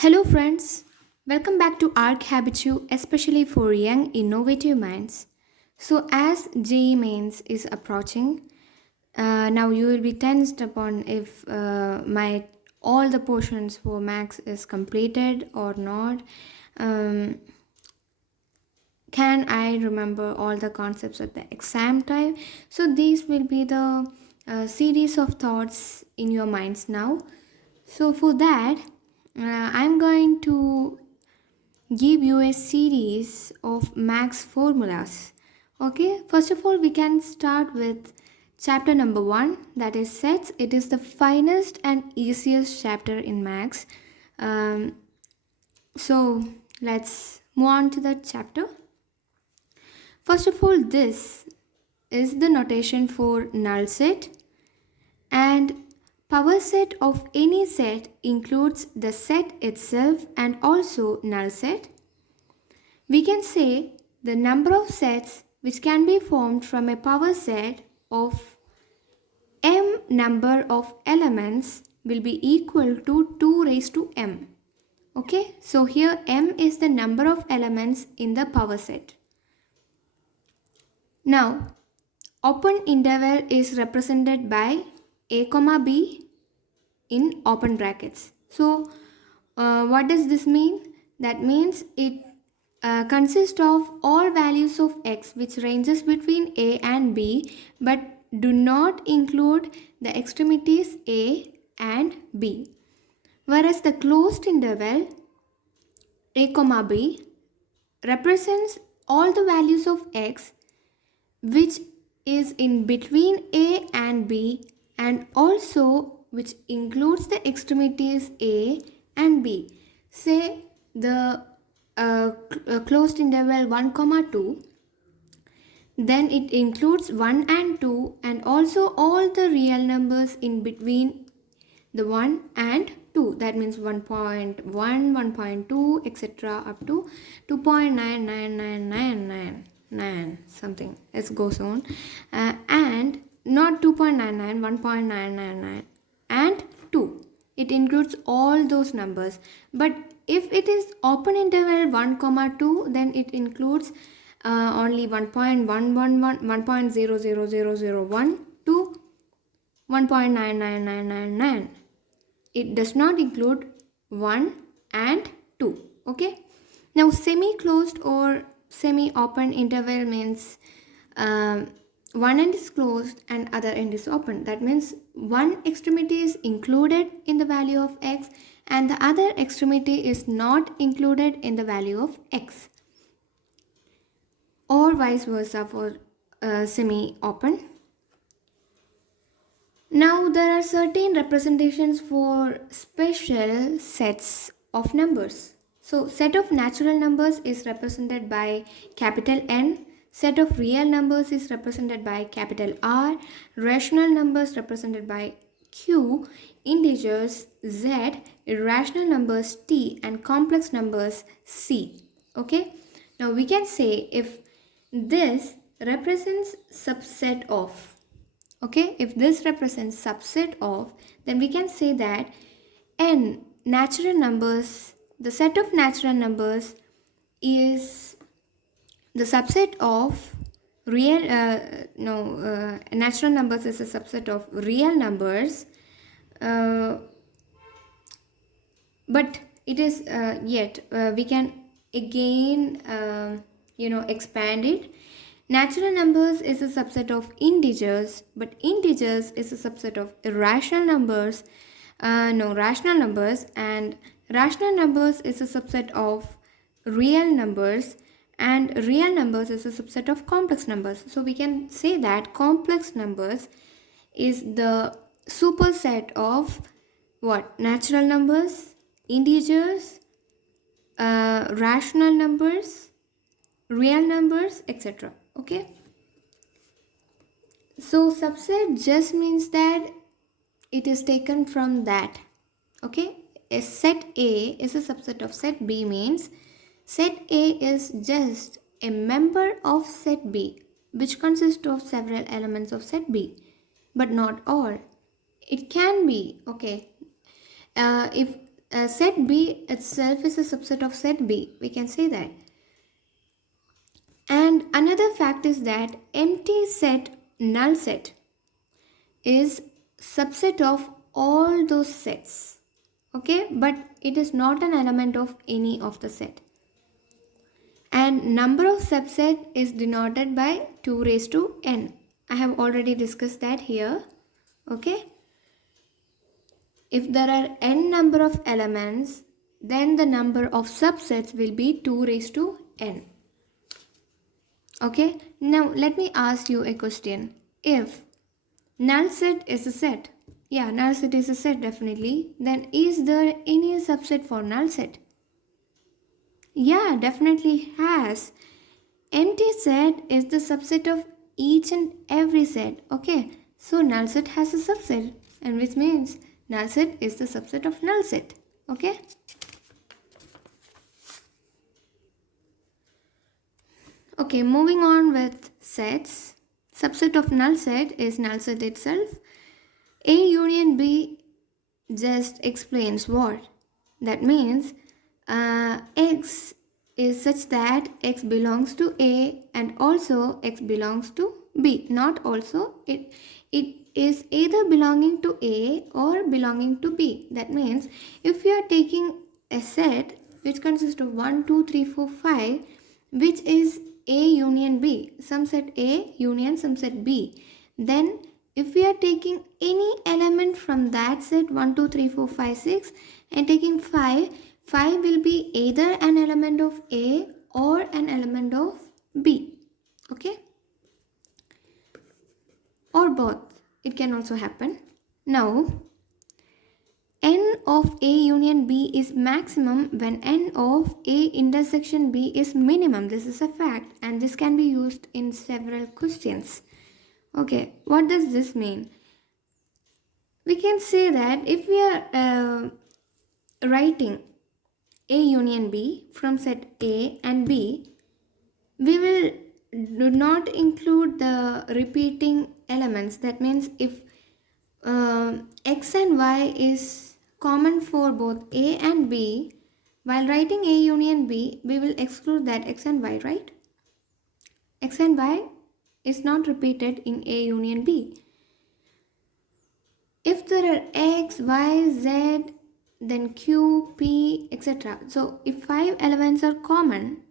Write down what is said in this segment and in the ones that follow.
Hello, friends. Welcome back to Arc Habitu, especially for young, innovative minds. So, as JE Mains is approaching, now you will be tensed upon if my all the portions for Max is completed or not. Um, can I remember all the concepts at the exam time? So, these will be the series of thoughts in your minds now. So, for that, I'm going to give you a series of max formulas. Okay, first of all, we can start with chapter number 1, that is sets. It is the finest and easiest chapter in max. So let's move on to the chapter. First of all, this is the notation for null set, and power set of any set includes the set itself and also null set. We can say the number of sets which can be formed from a power set of m number of elements will be equal to 2 raised to m. Okay, so here m is the number of elements in the power set. Now, open interval is represented by a comma b in open brackets. So, what does this mean? That means it consists of all values of x which ranges between a and b but do not include the extremities a and b. Whereas the closed interval a comma b represents all the values of x which is in between a and b and also which includes the extremities a and b. Say the closed interval 1 comma 2, then it includes 1 and 2 and also all the real numbers in between the 1 and 2. That means 1.1, 1.2, etc. up to 2.99999 something. It goes on. And not 2.99, 1.999 and 2. It includes all those numbers. But if it is open interval 1 comma 2, then it includes only 1.111, 1.00001 to 1.99999. It does not include 1 and 2. Okay. Now, semi-closed or semi-open interval means one end is closed and other end is open. That means one extremity is included in the value of x and the other extremity is not included in the value of x, or vice versa for semi-open. Now there are certain representations for special sets of numbers. So set of natural numbers is represented by capital N, set of real numbers is represented by capital R, rational numbers represented by Q, integers Z, irrational numbers T, and complex numbers C. Okay, now we can say if this represents subset of, okay, if this represents subset of, then we can say that n natural numbers, the set of natural numbers is the subset of real natural numbers is a subset of real numbers, but it is yet we can again expand it. Natural numbers is a subset of integers, but integers is a subset of irrational numbers, rational numbers, and rational numbers is a subset of real numbers, and real numbers is a subset of complex numbers. So we can say that complex numbers is the superset of what? Natural numbers, integers, rational numbers, real numbers, etc. Okay, so subset just means that it is taken from that. Okay, a set A is a subset of set B means set A is just a member of set B which consists of several elements of set B, but not all. It can be, okay, if set B itself is a subset of set B. We can say that. And another fact is that empty set, null set, is subset of all those sets. Okay, but it is not an element of any of the set. And number of subset is denoted by 2 raised to n. I have already discussed that here. Okay. If there are n number of elements, then the number of subsets will be 2 raised to n. Okay. Now let me ask you a question. If null set is a set, yeah, null set is a set definitely, then is there any subset for null set? Yeah, definitely has. Empty set is the subset of each and every set. Okay, so null set has a subset, and which means null set is the subset of null set. Okay. Okay, moving on with sets. Subset of null set is null set itself. A union B just explains what? That means X is such that X belongs to A and also X belongs to B. Not also, it is either belonging to A or belonging to B. That means if you are taking a set which consists of 1, 2, 3, 4, 5, which is A union B, some set A union some set B, then if we are taking any element from that set 1, 2, 3, 4, 5, 6 and taking 5, 5 will be either an element of A or an element of B. Okay? Or both. It can also happen. Now, n of A union B is maximum when n of A intersection B is minimum. This is a fact and this can be used in several questions. Okay, what does this mean? We can say that if we are writing A union B from set A and B, we will do not include the repeating elements. That means if X and Y is common for both A and B, while writing A union B, we will exclude that X and Y, right? X and Y is not repeated in A union B. If there are X, Y, Z, then Q, P, etc. So if 5 elements are common,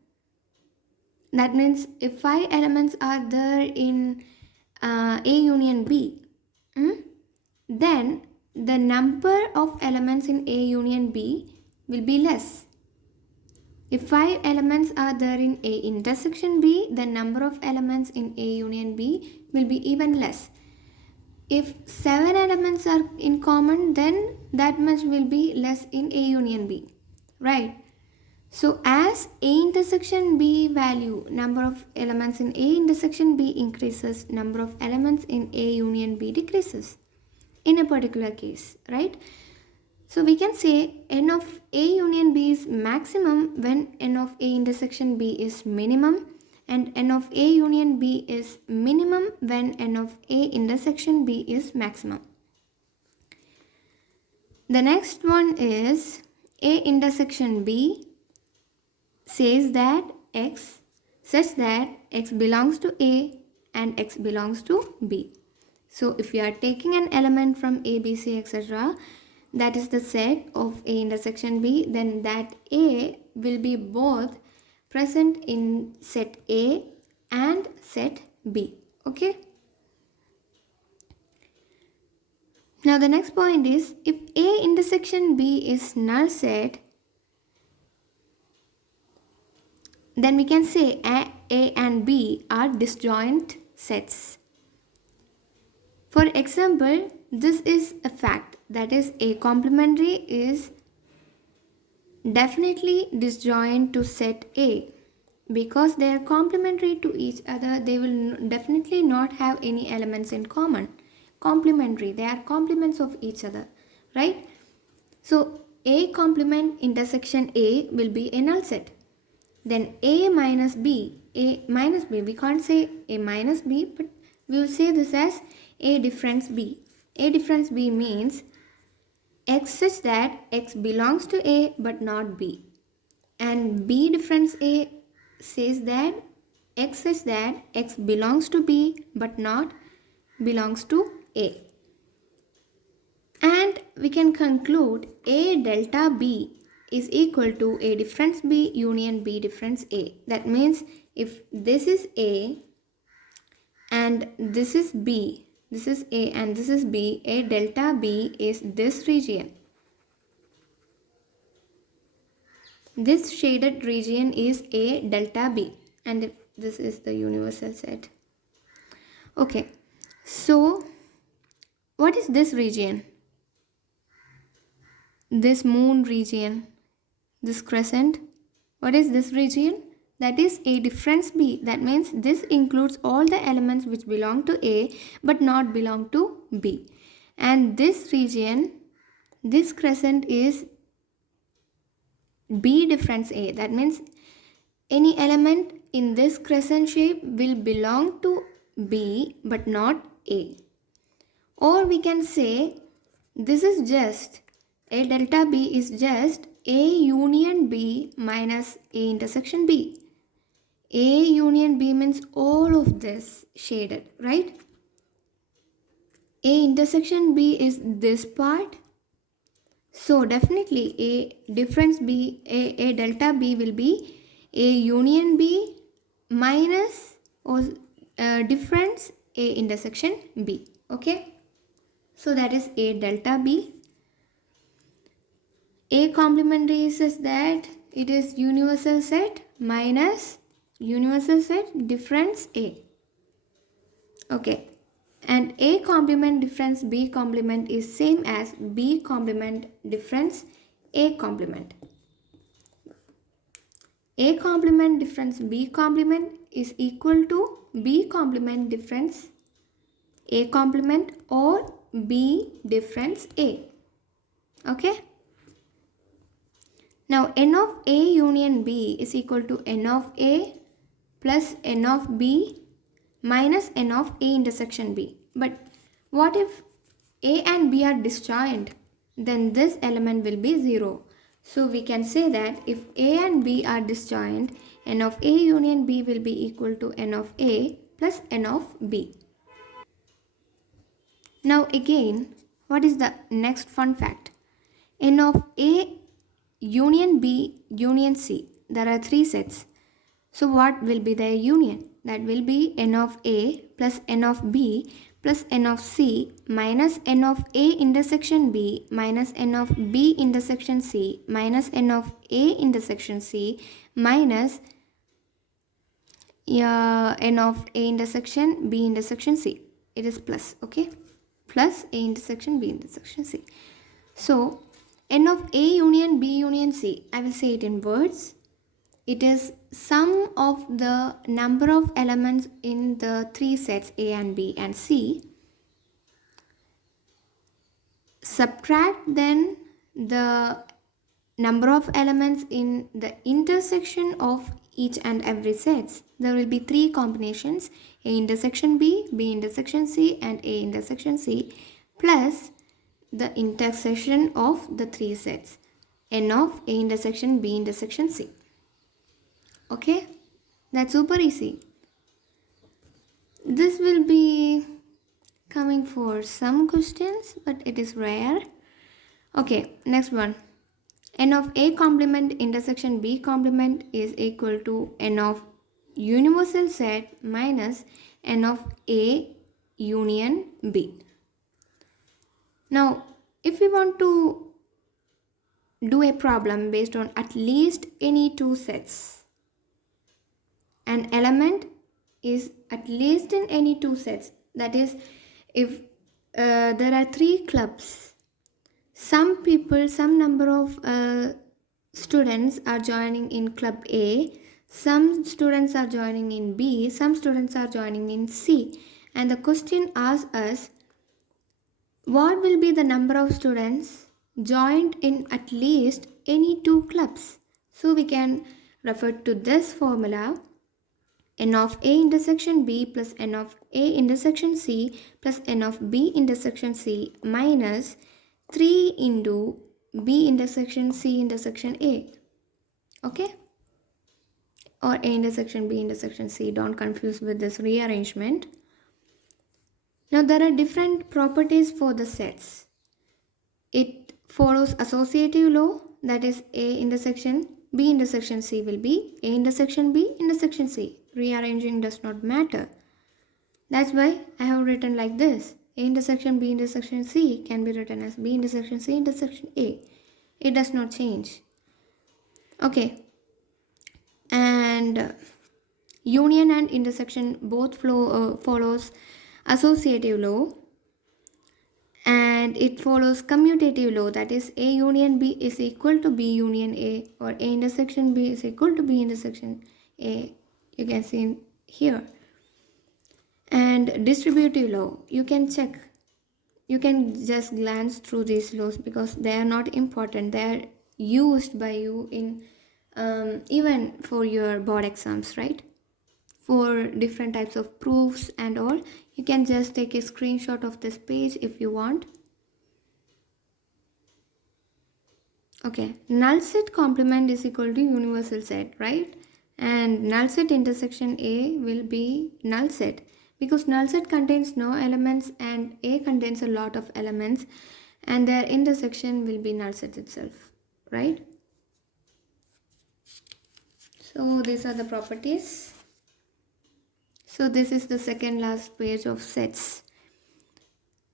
that means if 5 elements are there in A union B, then the number of elements in A union B will be less. If 5 elements are there in A intersection B, the number of elements in A union B will be even less. If 7 elements are in common, then that much will be less in A union B, right? So as A intersection B value, number of elements in A intersection B increases, number of elements in A union B decreases in a particular case, right? So we can say n of A union B is maximum when n of A intersection B is minimum, and n of A union B is minimum when n of A intersection B is maximum. The next one is A intersection B says that X such that X belongs to A and X belongs to B. So if we are taking an element from A, B, C, etc., that is the set of A intersection B, then that A will be both present in set A and set B. Okay. Now the next point is, if A intersection B is null set, then we can say A and B are disjoint sets. For example, this is a fact, that is A complementary is definitely disjoint to set A. Because they are complementary to each other, they will definitely not have any elements in common. Complementary, they are complements of each other, right? So A complement intersection A will be a null set. Then A minus B, we can't say A minus B, but we will say this as A difference B. A difference B means X such that X belongs to A but not B. And B difference A says that X such that X belongs to B but not belongs to A. And we can conclude A delta B is equal to A difference B union B difference A. That means if this is A and this is B, this is A and this is B, A delta B is this region. This shaded region is A delta B, and this is the universal set. Okay, so what is this region? This moon region, this crescent. What is this region? That is A difference B. That means this includes all the elements which belong to A but not belong to B. And this region, this crescent is B difference A. That means any element in this crescent shape will belong to B but not A. Or we can say this is just A delta B is just A union B minus A intersection B. A union B means all of this shaded, right? A intersection B is this part. So definitely A difference B, A delta B will be A union B minus or difference A intersection B. Okay. So that is A delta B. A complementary says that it is universal set minus universal set difference A. Okay. And A complement difference B complement is same as B complement difference A complement. A complement difference B complement is equal to B complement difference A complement or B difference A. Okay. Now n of A union B is equal to n of A plus n of B minus n of A intersection B. But what if A and B are disjoint? Then this element will be 0. So we can say that if A and B are disjoint, n of A union B will be equal to n of A plus n of B. Now again, what is the next fun fact? N of A union B union C. There are 3 sets. So what will be their union? That will be n of A plus n of B plus n of C minus n of A intersection B minus n of B intersection C minus n of A intersection C minus n of A intersection B intersection C. It is plus, okay? Plus A intersection B intersection C. So n of A union B union C, I will say it in words. It is sum of the number of elements in the 3 sets A and B and C. Subtract then the number of elements in the intersection of each and every sets. There will be 3 combinations: A intersection B, B intersection C and A intersection C, plus the intersection of the 3 sets, n of A intersection B intersection C. Okay, that's super easy. This will be coming for some questions, but it is rare. Okay, next one. N of A complement intersection B complement is equal to n of universal set minus n of A union B. Now, if we want to do a problem based on at least any 2 sets, an element is at least in any 2 sets. That is, if there are 3 clubs, some number of students are joining in club A, some students are joining in B, some students are joining in C, and the question asks us what will be the number of students joined in at least any 2 clubs. So we can refer to this formula: n of A intersection B plus n of A intersection C plus n of B intersection C minus 3 into B intersection C intersection A. Okay? Or A intersection B intersection C. Don't confuse with this rearrangement. Now there are different properties for the sets. It follows associative law, that is A intersection B intersection C will be A intersection B intersection C. Rearranging does not matter. That's why I have written like this. A intersection B intersection C can be written as B intersection C intersection A. It does not change. Okay. And union and intersection both follows associative law, and it follows commutative law, that is A union B is equal to B union A, or A intersection B is equal to B intersection A. You can see here. And distributive law, you can check. You can just glance through these laws because they are not important. They are used by you in even for your board exams, right? For different types of proofs and all. You can just take a screenshot of this page if you want. Okay, null set complement is equal to universal set, right? And null set intersection A will be null set, because null set contains no elements and A contains a lot of elements, and their intersection will be null set itself, right? So these are the properties. So this is the second last page of sets.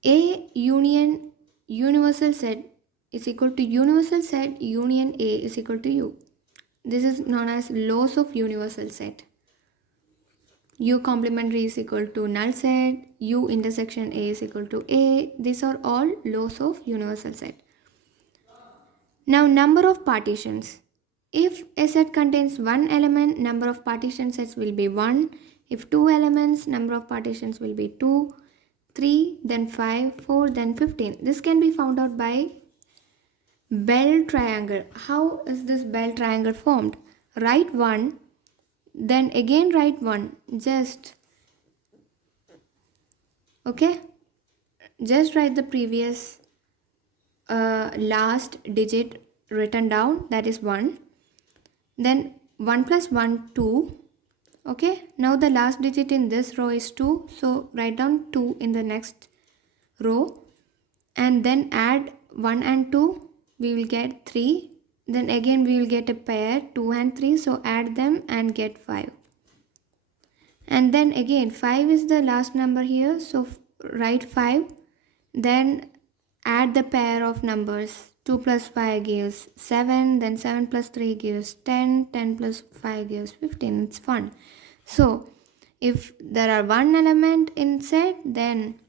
A union universal set is equal to universal set union A is equal to U. This is known as laws of universal set. U complementary is equal to null set, U intersection A is equal to A. These are all laws of universal set. Now number of partitions. If a set contains one element, number of partition sets will be 1. If two elements, number of partitions will be 2, 3, then 5, 4, then 15. This can be found out by Bell triangle. How is this Bell triangle formed? Write 1, then again write 1. Okay? Just write the previous last digit written down, that is 1. Then 1 plus 1, 2. Okay, now the last digit in this row is 2, so write down 2 in the next row, and then add 1 and 2, we will get 3. Then again we will get a pair 2 and 3, so add them and get 5. And then again 5 is the last number here, so write 5. Then add the pair of numbers. 2 plus 5 gives 7, then 7 plus 3 gives 10, 10 plus 5 gives 15. It's fun. So if there are one element in set, then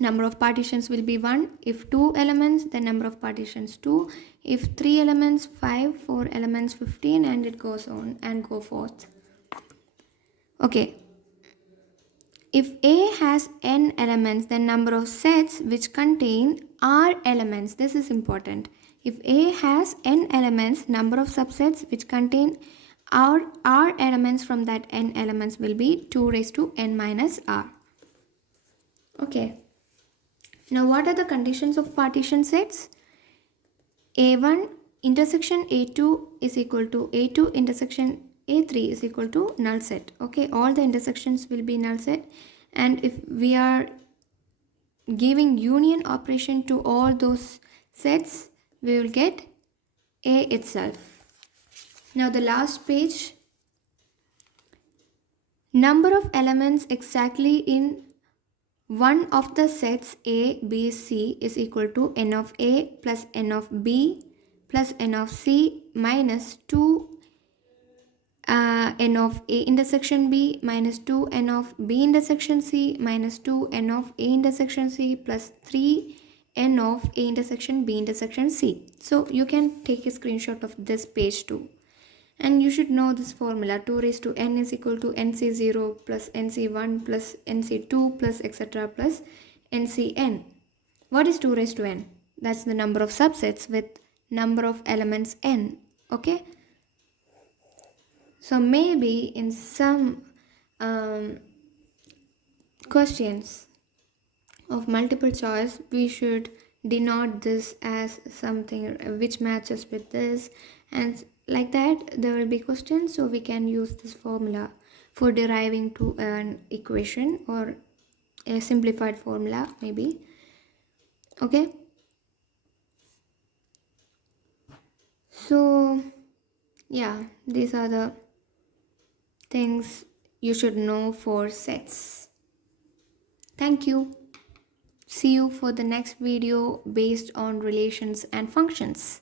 number of partitions will be 1. If 2 elements, then number of partitions 2. If 3 elements, 5, 4 elements, 15, and it goes on and go forth. Okay. If A has n elements, then number of sets which contain R elements. This is important. If A has n elements, number of subsets which contain R elements from that n elements will be 2 raised to n minus R. Okay. Now what are the conditions of partition sets? A1 intersection A2 is equal to A2 intersection A3 is equal to null set. Okay, all the intersections will be null set, and if we are giving union operation to all those sets, we will get A itself. Now the last page. Number of elements exactly in one of the sets A, B, C is equal to n of A plus n of B plus n of C minus 2 n of A intersection B minus 2 n of B intersection C minus 2 n of A intersection C plus 3 n of A intersection B intersection C. So you can take a screenshot of this page too. And you should know this formula. 2 raised to n is equal to nc0 plus nc1 plus nc2 plus etc. plus ncn. What is 2 raised to n? That's the number of subsets with number of elements n. Okay. So maybe in some questions of multiple choice, we should denote this as something which matches with this, and like that there will be questions, so we can use this formula for deriving to an equation or a simplified formula maybe. Okay, so yeah, these are the things you should know for sets. Thank you. See you for the next video based on relations and functions.